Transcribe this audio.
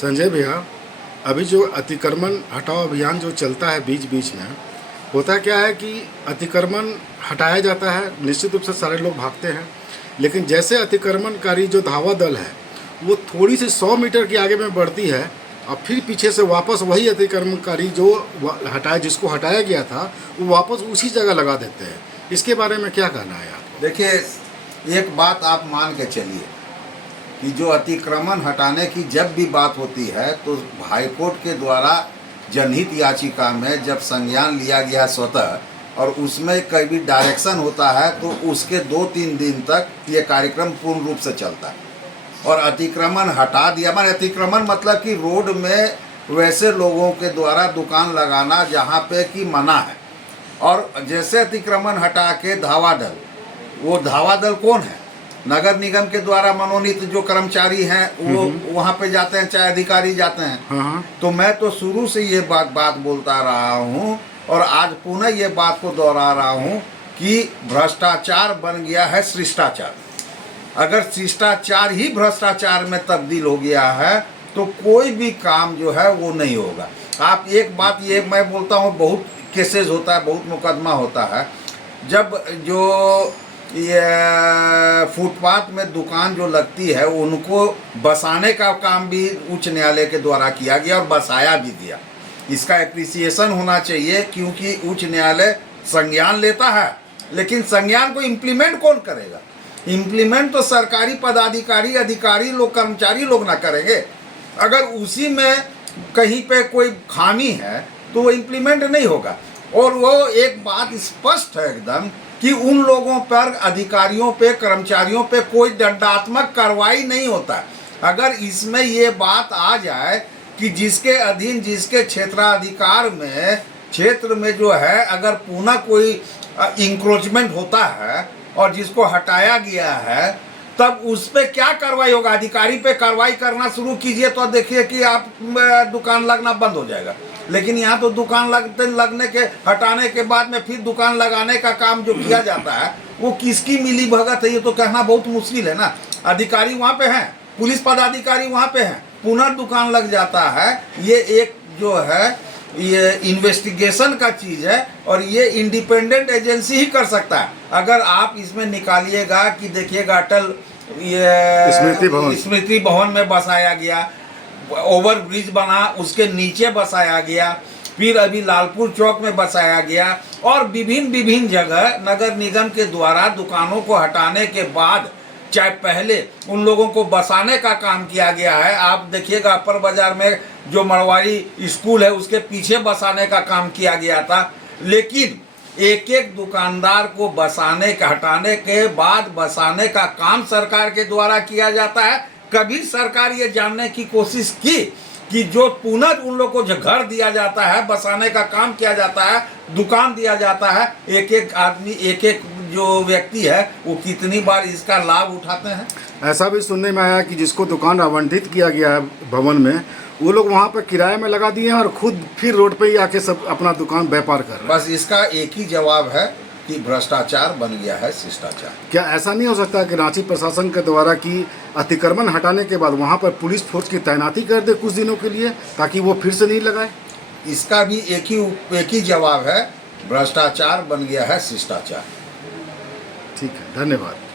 संजय भैया, अभी जो अतिक्रमण हटाओ अभियान जो चलता है बीच बीच में, होता क्या है कि अतिक्रमण हटाया जाता है, निश्चित रूप से सारे लोग भागते हैं, लेकिन जैसे अतिक्रमणकारी जो धावा दल है वो थोड़ी सी 100 मीटर के आगे में बढ़ती है और फिर पीछे से वापस वही अतिक्रमणकारी जो जिसको हटाया गया था वो वापस उसी जगह लगा देते हैं। इसके बारे में क्या कहना है आपको? देखिए, एक बात आप मान के चलिए कि जो अतिक्रमण हटाने की जब भी बात होती है तो हाईकोर्ट के द्वारा जनहित याचिका में जब संज्ञान लिया गया स्वतः और उसमें कभी डायरेक्शन होता है तो उसके 2-3 दिन तक ये कार्यक्रम पूर्ण रूप से चलता है। और अतिक्रमण हटा दिया, माने अतिक्रमण मतलब कि रोड में वैसे लोगों के द्वारा दुकान लगाना जहाँ पे कि मना है। और जैसे अतिक्रमण हटा के धावा दल, वो धावा दल कौन है? नगर निगम के द्वारा मनोनीत जो कर्मचारी हैं वो वहाँ पे जाते हैं, चाहे अधिकारी जाते हैं। तो मैं तो शुरू से ये बात बोलता रहा हूँ और आज पुनः ये बात को दोहरा रहा हूँ कि भ्रष्टाचार बन गया है शिष्टाचार। अगर शिष्टाचार ही भ्रष्टाचार में तब्दील हो गया है तो कोई भी काम जो है वो नहीं होगा। आप एक बात ये मैं बोलता हूँ, बहुत केसेस होता है, बहुत मुकदमा होता है, जब जो ये फुटपाथ में दुकान जो लगती है उनको बसाने का काम भी उच्च न्यायालय के द्वारा किया गया और बसाया भी गया। इसका एप्रिसिएशन होना चाहिए क्योंकि उच्च न्यायालय संज्ञान लेता है, लेकिन संज्ञान को इम्प्लीमेंट कौन करेगा? इम्प्लीमेंट तो सरकारी पदाधिकारी, अधिकारी लोग, कर्मचारी लोग ना करेंगे। अगर उसी में कहीं पे कोई खामी है तो वो इम्प्लीमेंट नहीं होगा। और वो एक बात स्पष्ट है एकदम कि उन लोगों पर, अधिकारियों पे, कर्मचारियों पे कोई दंडात्मक कार्रवाई नहीं होता है। अगर इसमें ये बात आ जाए कि जिसके अधीन, जिसके क्षेत्राधिकार में, क्षेत्र में जो है अगर पुनः कोई इंक्रोचमेंट होता है और जिसको हटाया गया है तब उस पर क्या कार्रवाई होगा? अधिकारी पे कार्रवाई करना शुरू कीजिए तो देखिए कि आप दुकान लगना बंद हो जाएगा। लेकिन यहाँ तो दुकान लगने के, हटाने के बाद में फिर दुकान लगाने का काम जो किया जाता है वो किसकी मिली भगत है ये तो कहना बहुत मुश्किल है ना। अधिकारी वहाँ पे हैं, पुलिस पदाधिकारी वहाँ पे हैं, पुनः दुकान लग जाता है। ये एक जो है ये इन्वेस्टिगेशन का चीज़ है और ये इंडिपेंडेंट एजेंसी ही कर सकता है। अगर आप इसमें निकालिएगा कि देखिएगा अटल ये स्मृति भवन में बसाया गया, ओवर ब्रिज बना उसके नीचे बसाया गया, फिर अभी लालपुर चौक में बसाया गया और विभिन्न जगह नगर निगम के द्वारा दुकानों को हटाने के बाद चाहे पहले उन लोगों को बसाने का काम किया गया है। आप देखिएगा अपर बाजार में जो मरवाड़ी स्कूल है उसके पीछे बसाने का काम किया गया था। लेकिन एक एक दुकानदार को बसाने का, हटाने के बाद बसाने का काम सरकार के द्वारा किया जाता है। कभी सरकार ये जानने की कोशिश की कि जो पुनः उन लोगों को जो घर दिया जाता है, बसाने का काम किया जाता है, दुकान दिया जाता है, एक एक आदमी, एक एक जो व्यक्ति है वो कितनी बार इसका लाभ उठाते हैं? ऐसा भी सुनने में आया कि जिसको दुकान आवंटित किया गया है भवन में, वो लोग वहाँ पर किराए में लगा दिए हैं और खुद फिर रोड पे ही आके सब अपना दुकान व्यापार कर रहे हैं। बस इसका एक ही जवाब है कि भ्रष्टाचार बन गया है शिष्टाचार। क्या ऐसा नहीं हो सकता कि रांची प्रशासन के द्वारा कि अतिक्रमण हटाने के बाद वहाँ पर पुलिस फोर्स की तैनाती कर दे कुछ दिनों के लिए ताकि वो फिर से नहीं लगाए? इसका भी एक ही जवाब है, भ्रष्टाचार बन गया है शिष्टाचार। ठीक है, धन्यवाद।